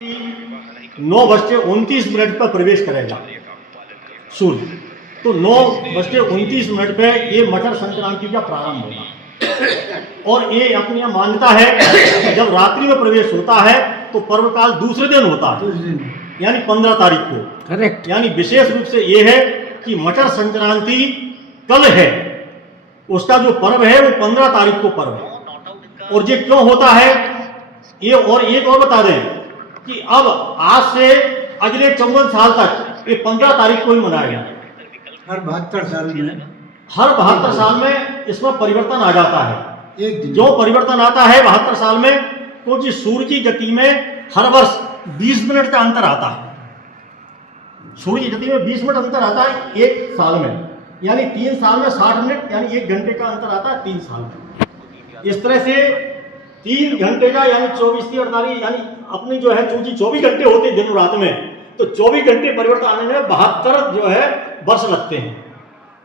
9:29 पर प्रवेश करेगा सूर्य। तो 9:29 पे ये मकर संक्रांति का प्रारंभ होगा। और ये अपनी मान्यता है कि जब रात्रि में प्रवेश होता है तो पर्व काल दूसरे दिन होता है, यानी 15 तारीख को। करेक्ट। यानी विशेष रूप से ये है कि मकर संक्रांति कल है, उसका जो पर्व है वो 15 तारीख को पर्व है। और ये क्यों होता है ये, और एक और बता दें कि अब आज से अगले 54 साल तक ये 15 तारीख को ही मनाया गया। हर 72 साल में, हर 72 साल में इसमें परिवर्तन आ जाता है। एक दिन जो परिवर्तन आता है 72 साल में, क्योंकि सूर्य की गति में हर वर्ष 20 मिनट का अंतर आता है। सूर्य की गति में 20 मिनट अंतर आता है एक साल में, यानी 3 साल में 60 मिनट, यानी 1 घंटे का अंतर आता है 3 साल में। इस तरह से 3 घंटे का यानी 24 की 48, यानी अपने जो है चूंकि 24 घंटे होते दिन रात में, तो 24 घंटे परिवर्तन आने में 72 जो है वर्ष लगते हैं।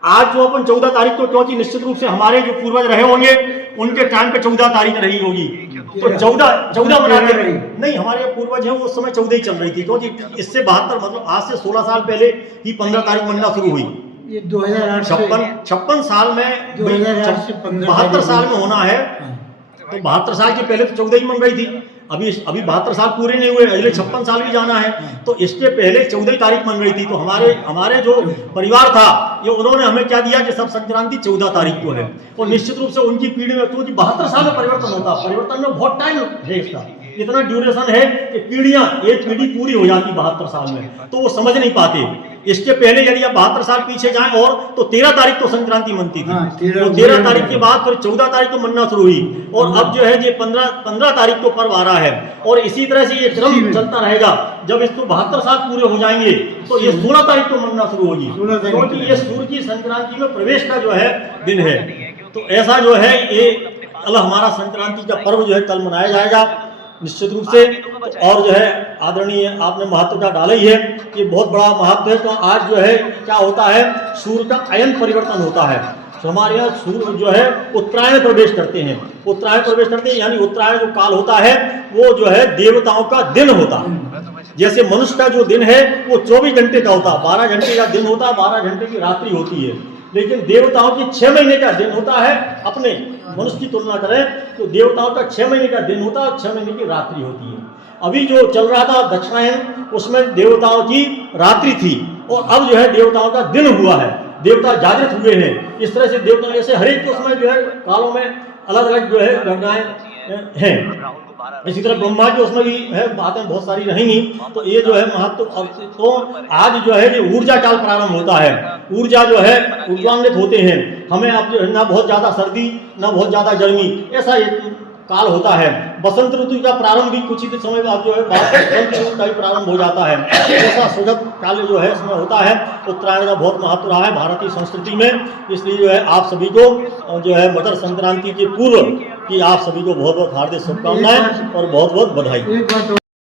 आज जो अपन 14 तारीख को, क्योंकि निश्चित रूप से हमारे जो पूर्वज रहे होंगे उनके टाइम पे 14 तारीख रही होगी, तो 14 मनाते नहीं, हमारे पूर्वज हैं उस समय 14 ही चल रही थी, क्योंकि इससे 72 मतलब आज से 16 साल पहले ही 15 तारीख मनना शुरू हुई। ये 2008 56 साल में 2008 से 15 72 साल में होना है, तो 72 साल के पहले तो 14 ही मन रही थी। अभी 72 साल पूरे नहीं हुए, अगले 56 साल भी जाना है, तो इसके पहले 14 तारीख मन रही थी। तो हमारे जो परिवार था ये, उन्होंने हमें क्या दिया कि सब संक्रांति 14 तारीख को है। और निश्चित रूप से उनकी पीढ़ी में, क्योंकि 72 साल में परिवर्तन होता, परिवर्तन में बहुत टाइम है, इसका इतना ड्यूरेशन है कि पीढ़ियां, एक पीढ़ी पूरी हो जाती 72 साल में, तो वो समझ नहीं पाते। इसके पहले यदि आप 72 साल पीछे जाएं और, तो 13 तारीख को संक्रांति मनती थी। तो 13 तारीख के बाद फिर 14 तारीख को मनना शुरू हुई, और अब जो है ये 15 तारीख को पर्व आ रहा है। और इसी तरह से ये क्रम चलता रहेगा। जब इसको 72 साल पूरे हो जाएंगे तो ये 16 तारीख को मनना शुरू होगी, क्योंकि ये सूर्य की संक्रांति में प्रवेश का जो है दिन है। तो ऐसा जो है ये कल हमारा संक्रांति का पर्व जो है कल मनाया जाएगा निश्चित रूप से। और जो है आदरणीय आपने महत्व का डाला ही है, कि बहुत बड़ा महत्व है। तो आज जो है क्या होता है, सूर्य का अयन परिवर्तन होता है। तो हमारे यहाँ सूर्य जो है उत्तरायण प्रवेश करते हैं, उत्तरायण प्रवेश करते हैं, यानी उत्तरायण जो काल होता है वो जो है देवताओं का दिन होता है। जैसे मनुष्य का जो दिन है वो 24 घंटे का होता है, 12 घंटे का दिन होता है, 12 घंटे की रात्रि होती है। लेकिन देवताओं की 6 महीने का दिन होता है। अपने मनुष्य की तुलना करें तो देवताओं का 6 महीने का दिन होता है और 6 महीने की रात्रि होती है। अभी जो चल रहा था दक्षिणायन, उसमें देवताओं की रात्रि थी, और अब जो है देवताओं का दिन हुआ है, देवता जागृत हुए हैं। इस तरह से देवता ऐसे हर एक उसमें जो है कालों में अलग अलग जो है घटनाएं हैं। इसी तरह ब्रह्मा जी उसमें भी है, बातें बहुत सारी रहेंगी। तो ये जो है महत्व। तो आज जो है ये ऊर्जा काल प्रारंभ होता है, ऊर्जा जो है ऊर्जान्वित होते हैं। हमें अब जो है ना बहुत ज्यादा सर्दी ना बहुत ज्यादा गर्मी, ऐसा एक काल होता है। बसंत ऋतु का प्रारंभ भी कुछ ही समय बाद जो है बसंत ऋतु का भी प्रारंभ हो जाता है। ऐसा सुगत काल जो है इसमें होता है। उत्तरायण का बहुत महत्व रहा है भारतीय संस्कृति में, इसलिए जो है आप सभी को जो है मकर संक्रांति के पूर्व की आप सभी को बहुत बहुत हार्दिक शुभकामनाएं और बहुत बहुत बधाई।